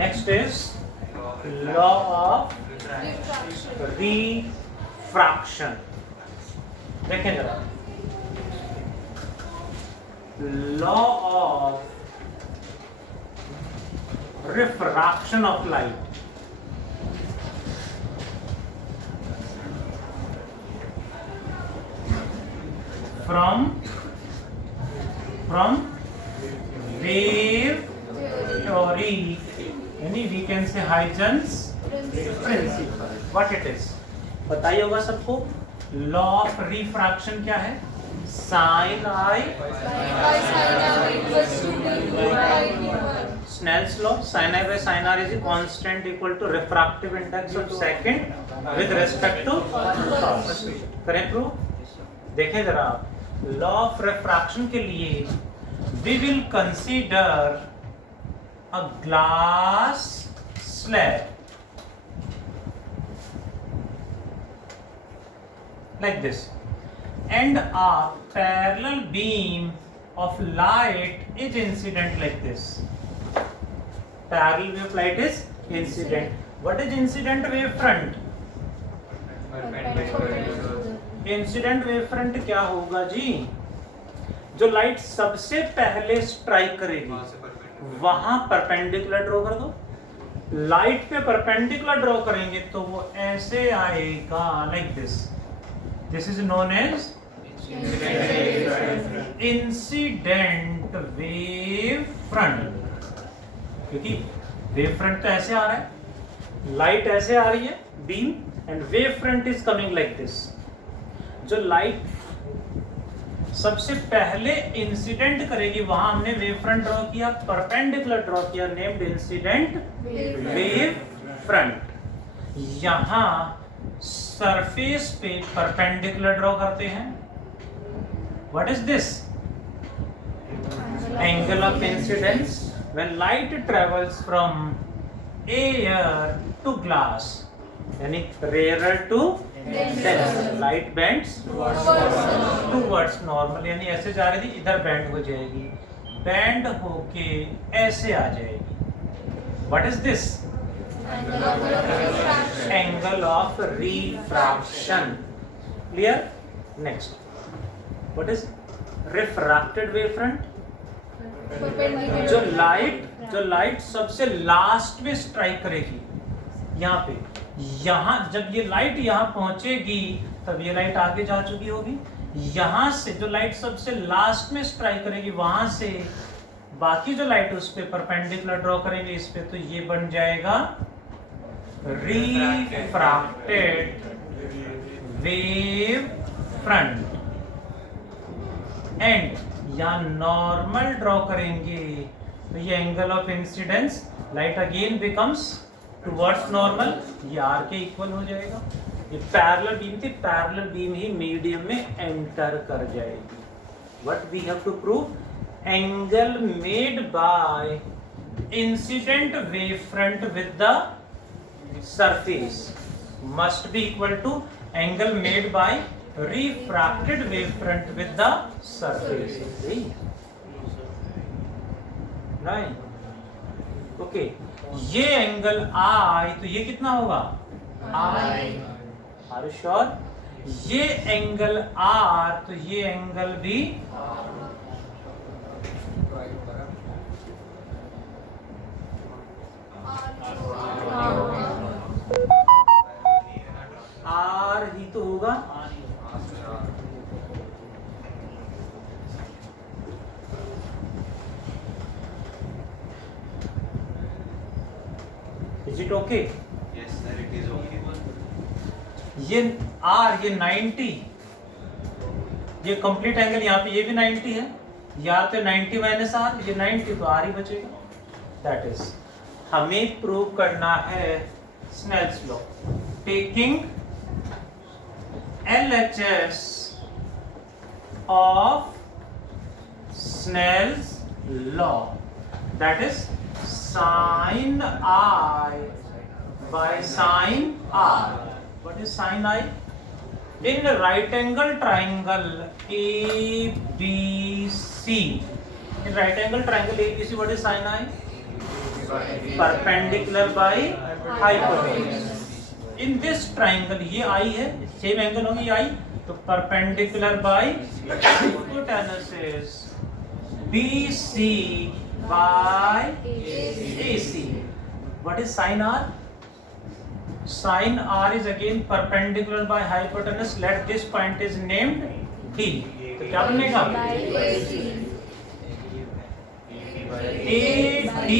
Next is law of refraction. देखें जरा, law of refraction of light. From wave theory, we can say Huygens principle. What it is? बताइए होगा सबको. Law of refraction क्या है? Sign I Snell's law. Sin I by sin r is a constant equal to refractive index of second with respect to cos. करें prove. देखें जरा, law of refraction के लिए we will consider a glass slab like this, and a parallel beam of light is incident like this. Parallel wave light is incident. What is incident wave front? Incident wave front क्या होगा जी? जो light सबसे पहले strike करेगी वहां perpendicular draw कर दो. Light पे परपेंडिकुलर ड्रॉ करेंगे तो वो ऐसे आएगा like this. This is known as incident wave front. क्योंकि वेव फ्रंट तो ऐसे आ रहा है, लाइट ऐसे आ रही है beam, and wave front is coming like this. जो लाइट सबसे पहले इंसिडेंट करेगी वहां हमने वेव फ्रंट ड्रॉ किया, परपेंडिकुलर ड्रॉ किया, नेम्ड इंसिडेंट वेव फ्रंट. यहां सरफेस पे परपेंडिकुलर ड्रॉ करते हैं. What is this? Angle of incidence when light travels from air to glass, यानी rare to light bends towards normal, यानी ऐसे जा रही थी, इधर बेंड हो जाएगी, बेंड होके ऐसे आ जाएगी. What is this? Angle of refraction. Clear? Next, what is refracted wave front? जो लाइट सबसे लास्ट में स्ट्राइक करेगी यहाँ पे, यहाँ जब ये लाइट यहाँ पहुंचेगी तब ये लाइट आगे जा चुकी होगी. यहाँ से जो लाइट सबसे लास्ट में स्ट्राइक करेगी वहां से बाकी जो लाइट उस पे परपेंडिकुलर ड्रॉ करेंगे इस पे, तो ये बन जाएगा रिफ्रैक्टेड वेव फ्रंट. एंड यहाँ नॉर्मल ड्रॉ करेंगे तो ये angle of incidence, light again becomes towards normal, ये आर के इक्वल हो जाएगा. ये पैरेलल बीम थी, पैरेलल बीम ही मीडियम में एंटर कर जाएगी. What we have to prove? Angle made by incident wave front with the surface must be equal to angle made by refracted wave front with the surface. Right? Okay, ये angle i, तो ये कितना होगा? I. Are you sure? ये angle r, तो ये angle भी are ही तो होगा. Is it okay? Yes sir, it is okay. ये R, ये 90, ये कंप्लीट एंगल यहाँ पे ये भी 90 है, यहाँ पे 90 माइनस R, ये 90, तो R ही बचेगा. दैट इज हमें प्रूव करना है Snell's law. Taking LHS of Snell's law, that is sin I by sin R. What is sin I? In a right angle triangle ABC, in right angle triangle ABC, what is sin I? perpendicular by hypotenuse. In this triangle ये I है, same angle होगी I, तो perpendicular by hypotenuse is BC by AC. What is sin R? Sin R is again perpendicular by hypotenuse. Let this point is named D. तो क्या बनेगा? AD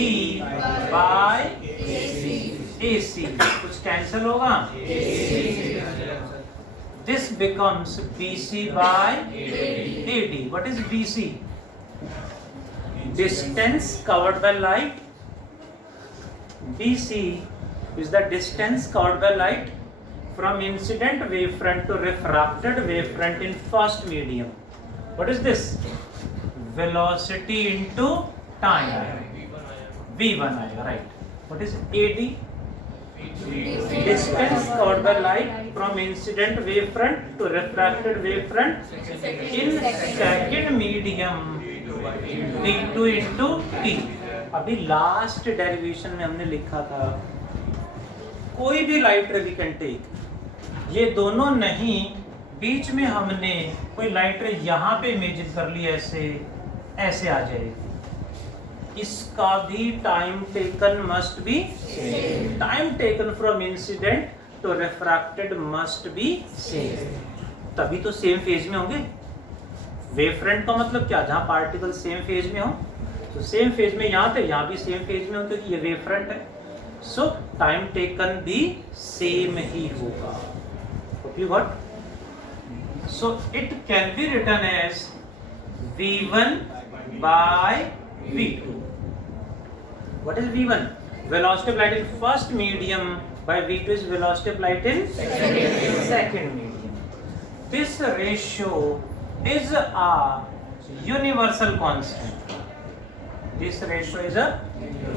by AC. कुछ cancel होगा? This becomes BC by AD. What is BC? Distance covered by light. BC is the distance covered by light from incident wavefront to refracted wavefront in first medium. What is this? Velocity into time. V1 आएगा, right? What is AD? Distance covered by light from incident wavefront to refracted wavefront in second medium V2 into T. अभी last derivation में हमने लिखा था कोई भी light रे we can take, ये दोनों नहीं, बीच में हमने कोई लाइट रे यहाँ पे इमेजिन कर ली, ऐसे ऐसे आ जाएगी, इसका भी time taken must be same. Time taken from incident to refracted must be same. तभी तो सेम फेज में होंगे. वेव फ्रंट का मतलब क्या? जहाँ पार्टिकल सेम फेज में हो, तो सेम फेज में यहाँ थे, यहाँ भी सेम फेज में हो, तो ये वेव फ्रंट है. सो टाइम टेकन भी सेम ही होगा. Okay, what? So it can be written as V1 by V2. What is V1? Velocity of light in first medium by V2 is velocity of light in second medium. This ratio is a universal constant. This ratio is a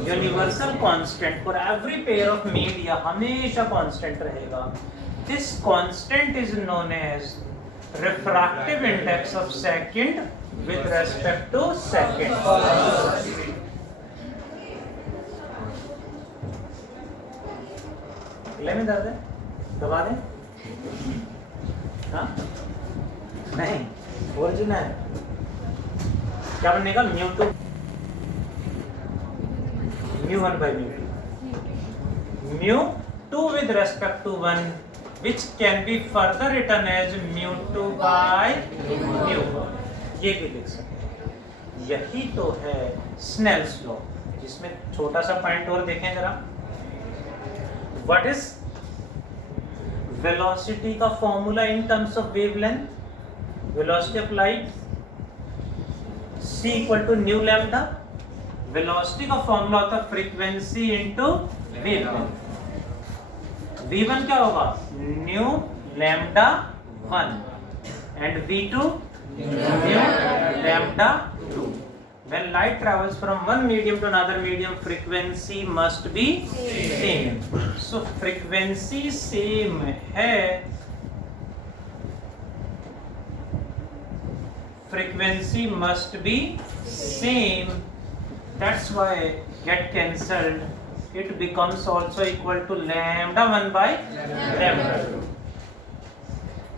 universal constant for every pair of media. हमेशा constant रहेगा. This constant is known as refractive index of second with respect to second. गले में दर्द है? दबा दें? हाँ? नहीं, ओरिजिनल है. क्या बनेगा? Mu two mu 1 by mu 2. Mu 2 with respect to 1, which can be further written as mu 2 by mu 1. ये भी लिख सकते हैं. यही तो है स्नेल्स लॉ, जिसमें छोटा सा पॉइंट और देखें जरा. व्हाट इज वेलोसिटी का formula in terms of wavelength? Velocity of light c equal to nu lambda. Velocity का फॉर्मूला होता है फ्रीक्वेंसी इनटू वेवलेंथ. v1 क्या होगा? Nu lambda 1 and v2 nu lambda 2. When light travels from one medium to another medium, frequency must be same. So frequency same है, frequency must be same. That's why get cancelled. It becomes also equal to lambda 1 by lambda 2.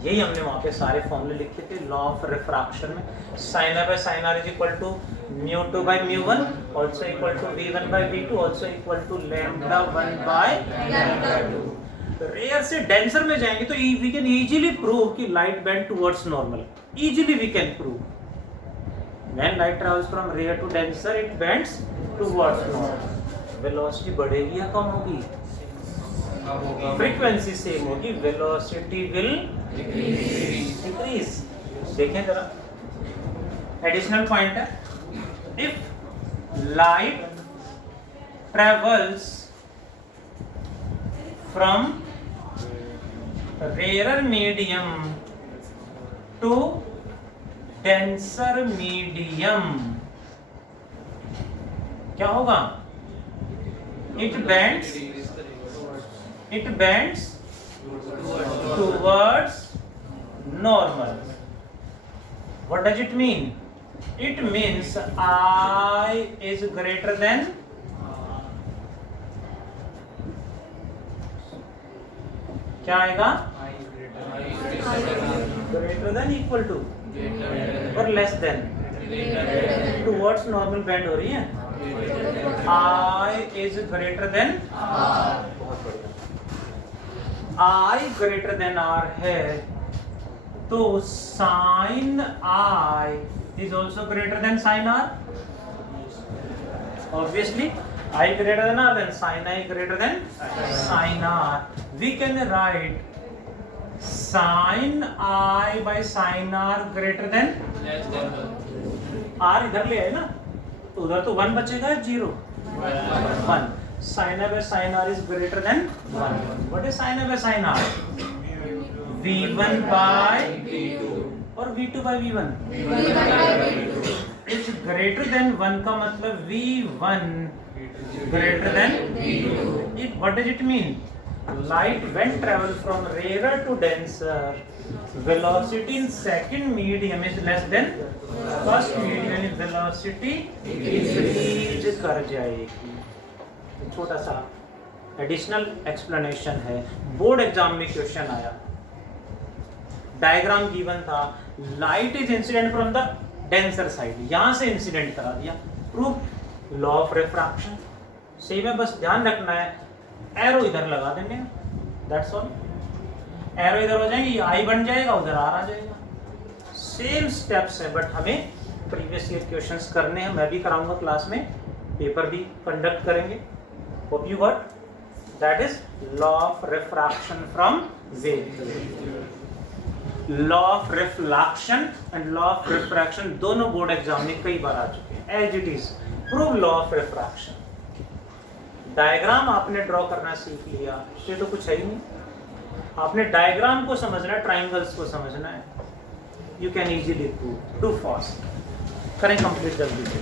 यही हमने वहाँ पे सारे फॉर्मूले लिखे थे law of refraction में. sin r by sin r is equal to mu 2 by mu 1, also equal to v1 by v2, also equal to lambda 1 by lambda 2. Rare से डेंसर में जाएंगे तो we can easily prove कि light bend towards normal. Easily we can prove. When light travels from rare to denser, it bends towards normal. Velocity बढ़ेगी या कम होगी? Frequency same होगी. Velocity will decrease. देखें जरा, एडिशनल पॉइंट है. If light travels from rare medium to denser medium, क्या होगा? it bends towards normal. What does it mean? It means I is greater than क्या आएगा? ग्रेटर देन, इक्वल टू और less than. Towards normal bend हो रही है। I is greater than, बहुत बढ़िया। आई ग्रेटर देन आर है तो sine i is also greater than sine r. Obviously, I greater than R, then sin I greater than sin R. We can write sin I by sin R greater than R इधर ले आए ना, तो उधर तो 1 बचेगा, 0 1. Sin I by sin R is greater than 1. What is sin I by sin R? V1 by V2 और V2 by V1. It's greater than 1 का मतलब V1 greater than V2. What does it mean? Light when travel from rarer to denser, velocity in second medium is less than first medium. Velocity increase कर जाएगी। छोटा सा additional explanation है, board exam में question आया, diagram given था, light is incident from the denser side, यहां से इंसिडेंट करा दिया, proof law of refraction. Same है, बस ध्यान रखना है एरो इधर लगा देंगे, दैट्स ऑल। एरो इधर हो जाएगी, आई बन जाएगा, उधर आर आ जाएगा। सेम स्टेप्स है, बट हमें प्रीवियस ईयर क्वेश्चंस करने हैं। मैं भी कराऊंगा क्लास में, पेपर भी कंडक्ट करेंगे। Hope you got that is law of refraction from wave. Law of reflection and law of refraction दोनों बोर्ड एग्जाम में कई बार आ चुके हैं। As it is prove law of refraction. Diagram आपने ड्रॉ करना सीख लिया, ये तो कुछ है ही नहीं। आपने डायग्राम को समझना है, ट्राइंगल्स को समझना है। You can easily prove, do fast, करें कंप्लीट जल्दी से।